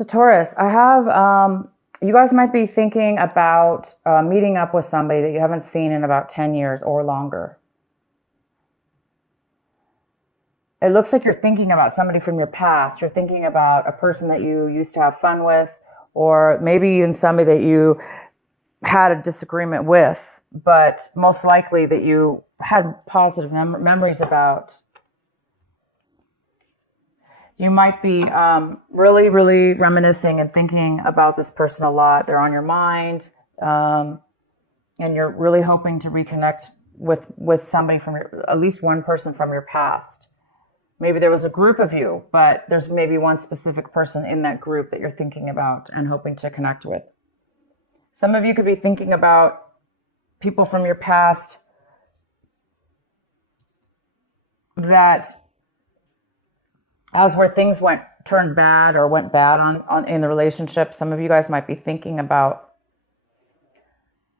So Taurus, I have, you guys might be thinking about meeting up with somebody that you haven't seen in about 10 years or longer. It looks like you're thinking about somebody from your past. You're thinking about a person that you used to have fun with, or maybe even somebody that you had a disagreement with, but most likely that you had positive memories about. You might be really, really reminiscing and thinking about this person a lot. They're on your mind, and you're really hoping to reconnect with somebody from at least one person from your past. Maybe there was a group of you, but there's maybe one specific person in that group that you're thinking about and hoping to connect with. Some of you could be thinking about people from your past that, as where things turned bad or went bad in the relationship, some of you guys might be thinking about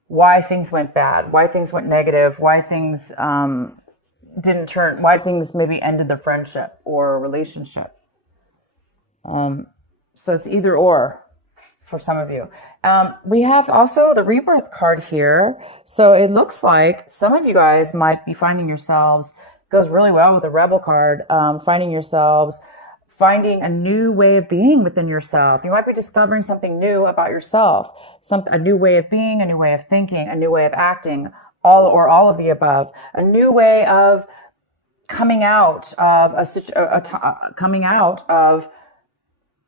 why things went bad, why things went negative, why things why things maybe ended the friendship or relationship. So it's either or for some of you. We have also the rebirth card here. So it looks like some of you guys might be finding yourselves, goes really well with the rebel card, finding a new way of being within yourself. You might be discovering something new about yourself, a new way of being, a new way of thinking, a new way of acting, all of the above, a new way of coming out of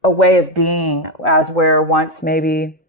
a way of being, as where once maybe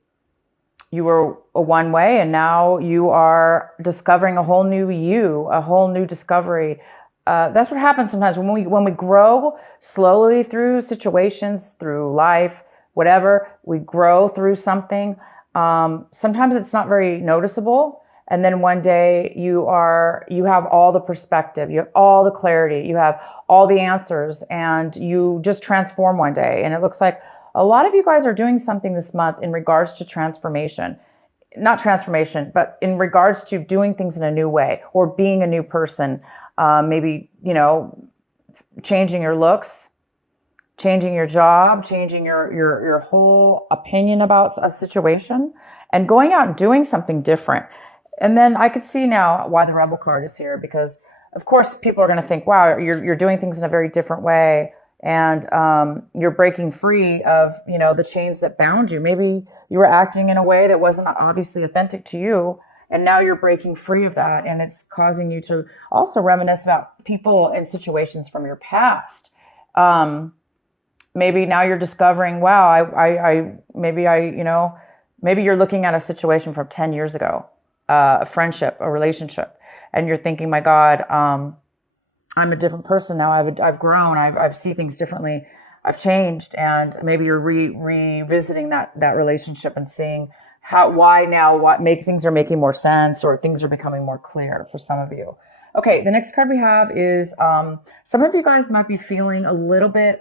you were a one way and now you are discovering a whole new you, a whole new discovery. That's what happens sometimes when we grow slowly through situations, through life, whatever, we grow through something. Sometimes it's not very noticeable. And then one day you have all the perspective, you have all the clarity, you have all the answers, and you just transform one day. And it looks like a lot of you guys are doing something this month in regards to transformation. Not transformation, but in regards to doing things in a new way or being a new person. Maybe, changing your looks, changing your job, changing your whole opinion about a situation, and going out and doing something different. And then I could see now why the Rebel card is here, because of course people are going to think, wow, you're doing things in a very different way, and you're breaking free of the chains that bound you. Maybe you were acting in a way that wasn't obviously authentic to you, and now you're breaking free of that, and it's causing you to also reminisce about people and situations from your past. Maybe now you're discovering, wow, maybe you're looking at a situation from 10 years ago, a friendship, a relationship, and you're thinking, my God, I'm a different person now. I've grown. I've seen things differently. I've changed, and maybe you're revisiting that relationship and seeing things are making more sense, or things are becoming more clear for some of you. Okay, the next card we have is some of you guys might be feeling a little bit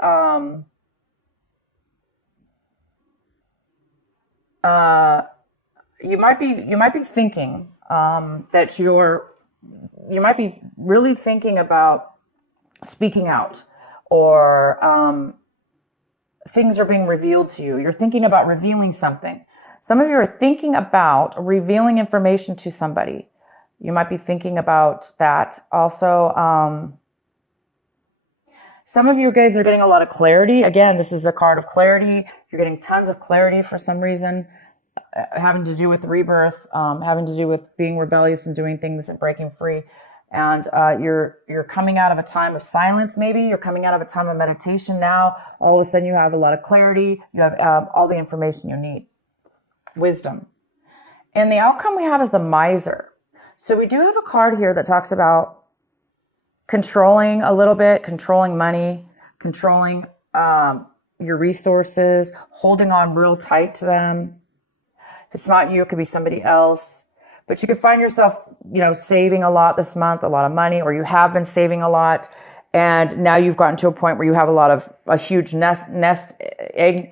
you might be thinking that you might be really thinking about speaking out, or things are being revealed to you. You're thinking about revealing something. Some of you are thinking about revealing information to somebody. You might be thinking about that. Also, some of you guys are getting a lot of clarity. Again, this is a card of clarity. You're getting tons of clarity for some reason, having to do with rebirth, having to do with being rebellious and doing things and breaking free. And you're coming out of a time of silence. Maybe you're coming out of a time of meditation now. All of a sudden you have a lot of clarity. You have all the information you need. Wisdom. And the outcome we have is the miser. So we do have a card here that talks about controlling a little bit, controlling money, controlling your resources, holding on real tight to them. If it's not you, it could be somebody else. But you could find yourself, saving a lot this month, a lot of money, or you have been saving a lot, and now you've gotten to a point where you have a huge nest egg,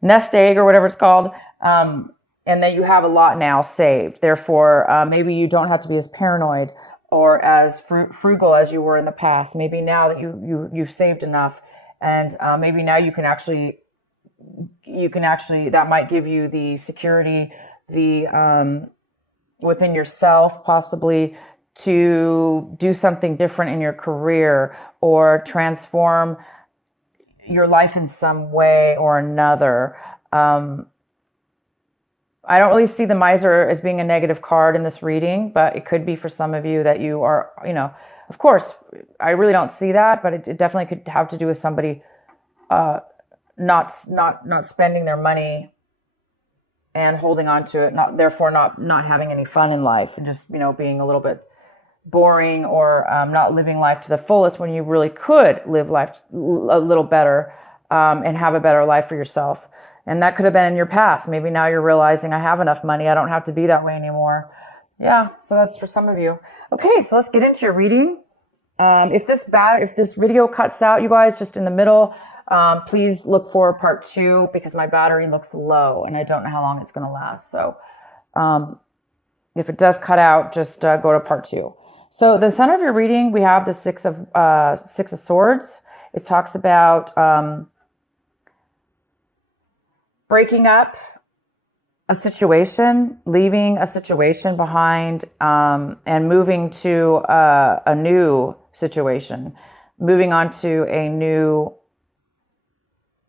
nest egg or whatever it's called, and then you have a lot now saved. Therefore, maybe you don't have to be as paranoid or as frugal as you were in the past. Maybe now that you've saved enough, and maybe now you can actually you can actually, that might give you the security, the within yourself, possibly, to do something different in your career or transform your life in some way or another. I don't really see the miser as being a negative card in this reading, but it could be for some of you that you are, of course, I really don't see that, but it definitely could have to do with somebody not spending their money and holding on to it, therefore not having any fun in life, and just, being a little bit boring, or not living life to the fullest, when you really could live life a little better, and have a better life for yourself. And that could have been in your past. Maybe now you're realizing, I have enough money, I don't have to be that way anymore. Yeah, so that's for some of you. Okay, so let's get into your reading. If this video cuts out, you guys, just in the middle, please look for part 2, because my battery looks low and I don't know how long it's going to last. So if it does cut out, just go to part 2. So the center of your reading, we have the Six of Swords. It talks about breaking up a situation, leaving a situation behind, and moving to a new situation, moving on to a new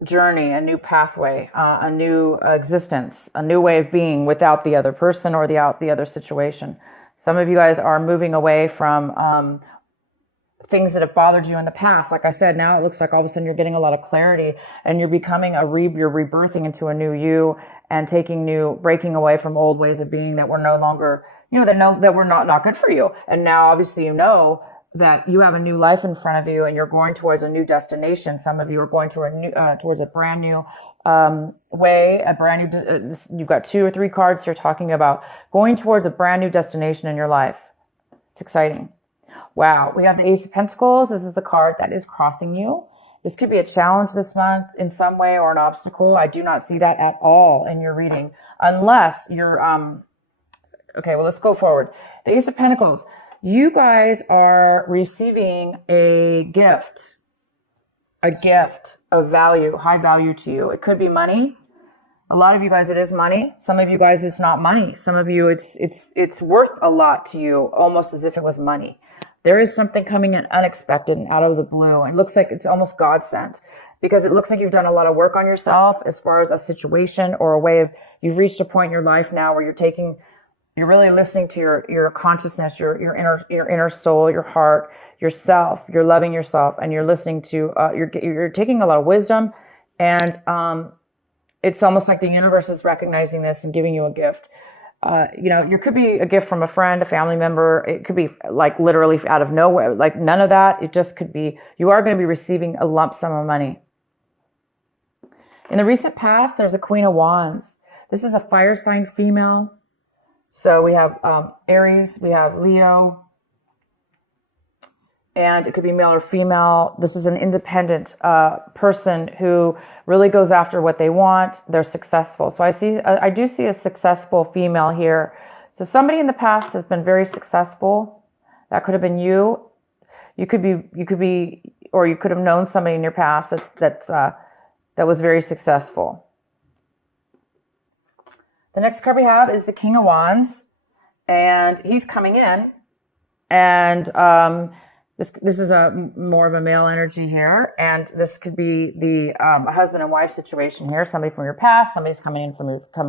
journey, a new pathway, a new existence, a new way of being without the other person or the other situation. Some of you guys are moving away from things that have bothered you in the past. Like I said, now it looks like all of a sudden you're getting a lot of clarity, and you're becoming you're rebirthing into a new you, and breaking away from old ways of being that were no longer, that were not good for you. And now obviously that you have a new life in front of you, and you're going towards a new destination. Some of you are going towards a brand new way, you've got 2 or 3 cards here talking about going towards a brand new destination in your life. It's exciting. Wow, we have the Ace of Pentacles. This is the card that is crossing you. This could be a challenge this month in some way, or an obstacle. I do not see that at all in your reading, unless you're, okay, well, let's go forward. The Ace of Pentacles. You guys are receiving a gift of value, high value to you. It could be money. A lot of you guys, it is money. Some of you guys, it's not money. Some of you, it's worth a lot to you, almost as if it was money. There is something coming in unexpected and out of the blue. It looks like it's almost God sent, because it looks like you've done a lot of work on yourself as far as a situation or a way of, you've reached a point in your life now where you're really listening to your consciousness, your inner soul, your heart, yourself. You're loving yourself, and you're listening to, you're taking a lot of wisdom, and it's almost like the universe is recognizing this and giving you a gift. You could be a gift from a friend, a family member. It could be like literally out of nowhere, like none of that. It just could be, you are going to be receiving a lump sum of money. In the recent past, there's a Queen of Wands. This is a fire sign female. So we have Aries, we have Leo, and it could be male or female. This is an independent person who really goes after what they want. They're successful. So I do see a successful female here. So somebody in the past has been very successful. That could have been you. You could be, or you could have known somebody in your past that was very successful. The next card we have is the King of Wands, and he's coming in, and this is more of a male energy here, and this could be the a husband and wife situation here. Somebody from your past, somebody's coming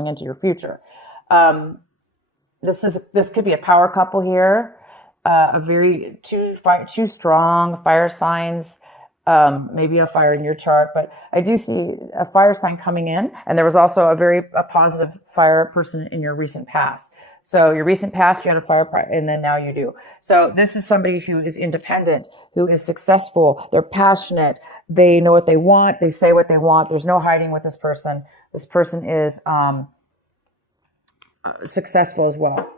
into your future. This could be a power couple here, two strong fire signs. Maybe a fire in your chart, but I do see a fire sign coming in, and there was also a positive fire person in your recent past. So your recent past, you had a fire, and then now you do. So this is somebody who is independent, who is successful. They're passionate. They know what they want. They say what they want. There's no hiding with this person. This person is successful as well.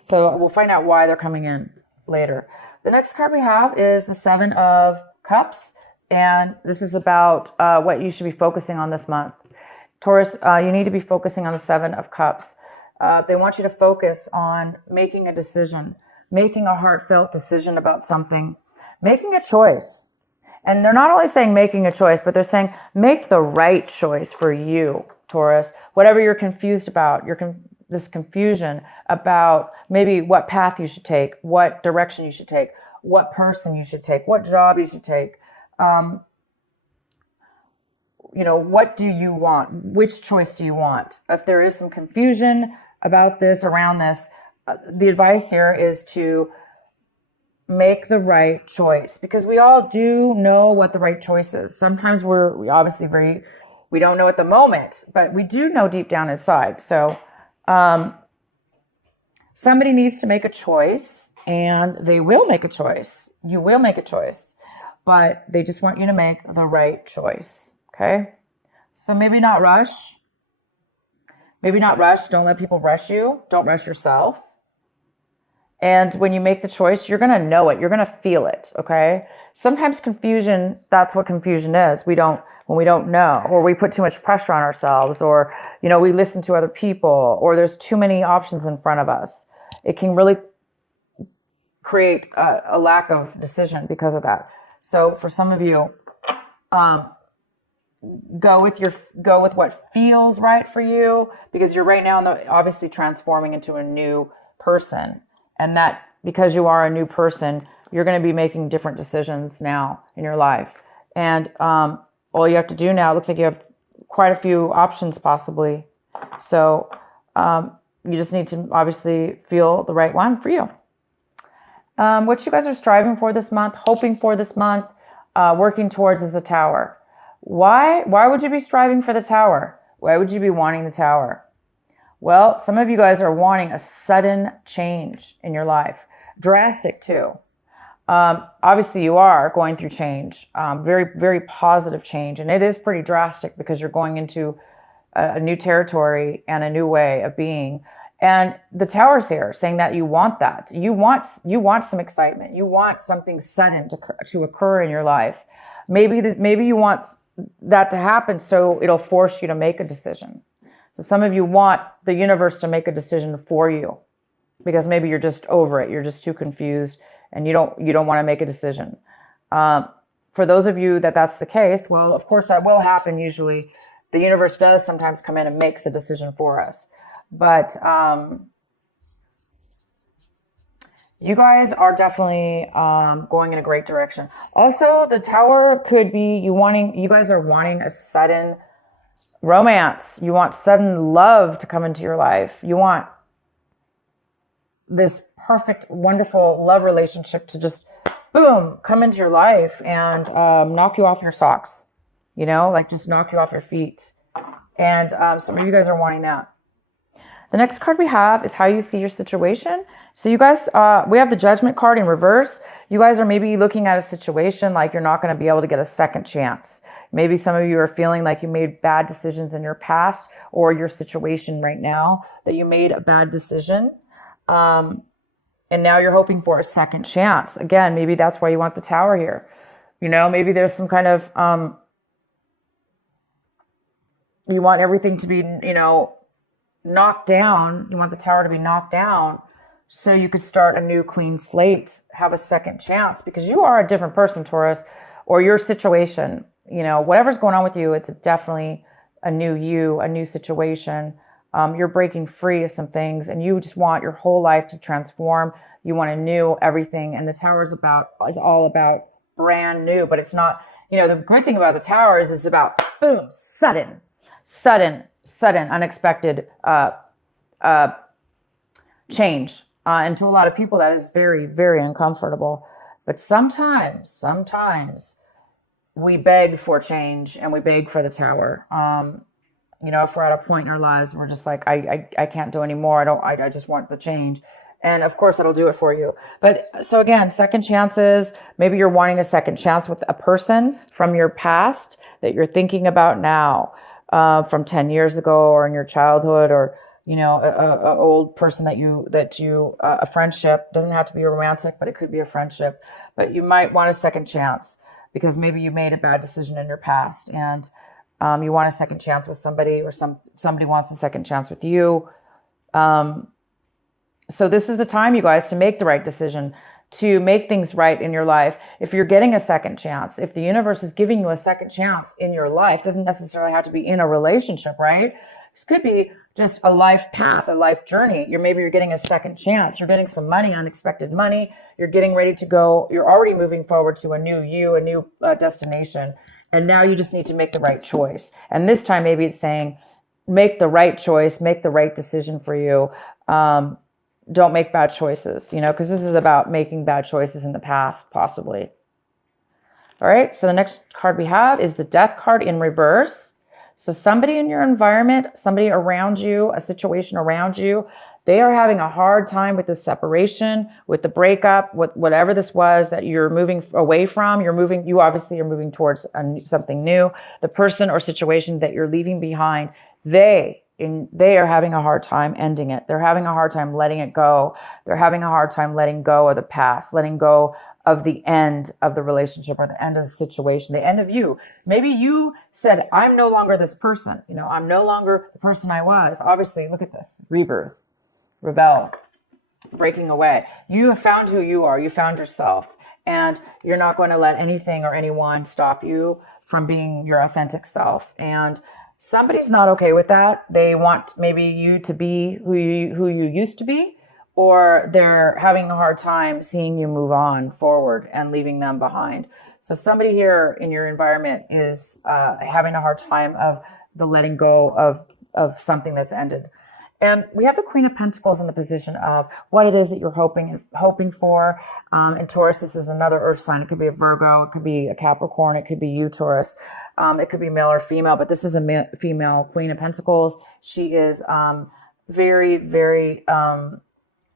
So we'll find out why they're coming in later. The next card we have is the Seven of Cups. And this is about what you should be focusing on this month. Taurus, you need to be focusing on the Seven of Cups. They want you to focus on making a decision, making a heartfelt decision about something, making a choice. And they're not only saying making a choice, but they're saying make the right choice for you. Taurus, whatever you're confused about, this confusion about maybe what path you should take, what direction you should take, what person you should take, what job you should take. What do you want? Which choice do you want? If there is some confusion about this, around this, the advice here is to make the right choice, because we all do know what the right choice is. Sometimes we obviously we don't know at the moment, but we do know deep down inside. So somebody needs to make a choice, and they will make a choice. You will make a choice, but they just want you to make the right choice. Okay? So maybe not rush. Maybe not rush. Don't let people rush you. Don't rush yourself. And when you make the choice, you're going to know it. You're going to feel it. Okay? Sometimes confusion, that's what confusion is. When we don't know, or we put too much pressure on ourselves, or, we listen to other people, or there's too many options in front of us. It can really create a lack of decision because of that. So for some of you, go with what feels right for you, because you're right now obviously transforming into a new person. And that, because you are a new person, you're going to be making different decisions now in your life. And all you have to do now, it looks like you have quite a few options possibly. So you just need to obviously feel the right one for you. What you guys are striving for this month, hoping for this month, working towards is the Tower. Why would you be striving for the Tower? Why would you be wanting the Tower? Well, some of you guys are wanting a sudden change in your life. Drastic too. Obviously you are going through change, very, very positive change. And it is pretty drastic because you're going into a new territory and a new way of being. And the Tower's here saying that you want that. You want some excitement. You want something sudden to occur in your life. Maybe you want that to happen so it'll force you to make a decision. So some of you want the universe to make a decision for you because maybe you're just over it. You're just too confused and you don't want to make a decision. For those of you that's the case, well, of course that will happen usually. The universe does sometimes come in and makes a decision for us. But you guys are definitely going in a great direction. Also, the Tower could be you guys are wanting a sudden romance. You want sudden love to come into your life. You want this perfect, wonderful love relationship to just, boom, come into your life and knock you off your socks. Just knock you off your feet. And some of you guys are wanting that. The next card we have is how you see your situation. So you guys, we have the Judgment card in reverse. You guys are maybe looking at a situation like you're not going to be able to get a second chance. Maybe some of you are feeling like you made bad decisions in your past or your situation right now, that you made a bad decision. And now you're hoping for a second chance. Again, maybe that's why you want the Tower here. Maybe there's some kind of, you want everything to be, knocked down. You want the Tower to be knocked down so you could start a new clean slate, have a second chance, because you are a different person, Taurus, or your situation, whatever's going on with you, it's definitely a new you, a new situation. You're breaking free of some things and you just want your whole life to transform. You want a new everything. And the Tower is all about brand new, but it's not, the good thing about the Tower is it's about boom, sudden, unexpected change. And to a lot of people, that is very, very uncomfortable. But sometimes we beg for change and we beg for the Tower. If we're at a point in our lives, we're just like, I can't do anymore. I just want the change. And of course, that'll do it for you. But so again, second chances, maybe you're wanting a second chance with a person from your past that you're thinking about now. From 10 years ago or in your childhood, or, a old person a friendship. Doesn't have to be a romantic, but it could be a friendship. But you might want a second chance because maybe you made a bad decision in your past and you want a second chance with somebody, or somebody wants a second chance with you. So this is the time, you guys, to make the right decision. to make things right in your life. If you're getting a second chance, if the universe is giving you a second chance in your life, doesn't necessarily have to be in a relationship, right? This could be just a life path, a life journey. Maybe you're getting a second chance. You're getting some money, unexpected money. You're getting ready to go. You're already moving forward to a new you, a new destination. And now you just need to make the right choice. And this time, maybe it's saying, make the right choice, make the right decision for you. Don't make bad choices, because this is about making bad choices in the past, possibly. All right. So the next card we have is the Death card in reverse. So somebody in your environment, somebody around you, a situation around you, they are having a hard time with the separation, with the breakup, with whatever this was that you're moving away from. You obviously are moving towards something new. The person or situation that you're leaving behind, they are having a hard time ending it. They're having a hard time letting it go. They're having a hard time letting go of the past, letting go of the end of the relationship or the end of the situation, the end of you. Maybe you said, I'm no longer this person. I'm no longer the person I was. Obviously, look at this. Rebirth, rebel, breaking away. You have found who you are. You found yourself. And you're not going to let anything or anyone stop you from being your authentic self. And somebody's not okay with that. They want maybe you to be who you used to be, or they're having a hard time seeing you move on forward and leaving them behind. So somebody here in your environment is having a hard time of the letting go of something that's ended. And we have the Queen of Pentacles in the position of what it is that you're hoping for. And Taurus, this is another earth sign. It could be a Virgo. It could be a Capricorn. It could be you, Taurus. It could be male or female, but this is a female Queen of Pentacles. She is very, very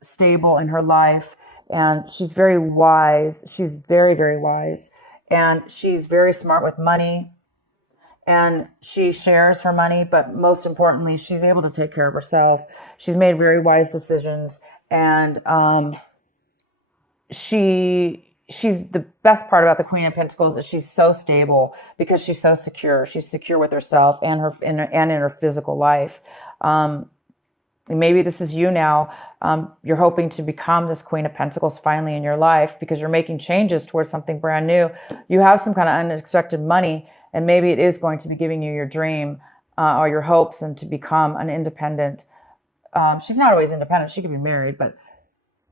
stable in her life, and she's very wise. She's very, very wise, and she's very smart with money, and she shares her money, but most importantly, she's able to take care of herself. She's made very wise decisions, and she's the best part about the Queen of Pentacles is she's so stable because she's so secure. She's secure with herself and in her physical life. Maybe this is you now. You're hoping to become this Queen of Pentacles finally in your life because you're making changes towards something brand new. You have some kind of unexpected money, and maybe it is going to be giving you your dream or your hopes and to become an independent. She's not always independent. She could be married, but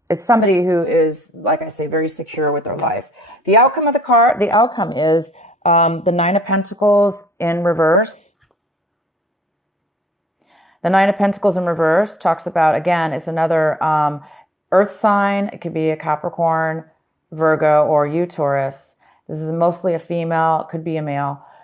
it's somebody who is, like I say, very secure with their life. The outcome of the outcome is the Nine of Pentacles in reverse. The Nine of Pentacles in reverse talks about, again, it's another earth sign. It could be a Capricorn, Virgo, or you, Taurus. This is mostly a female. It could be a male.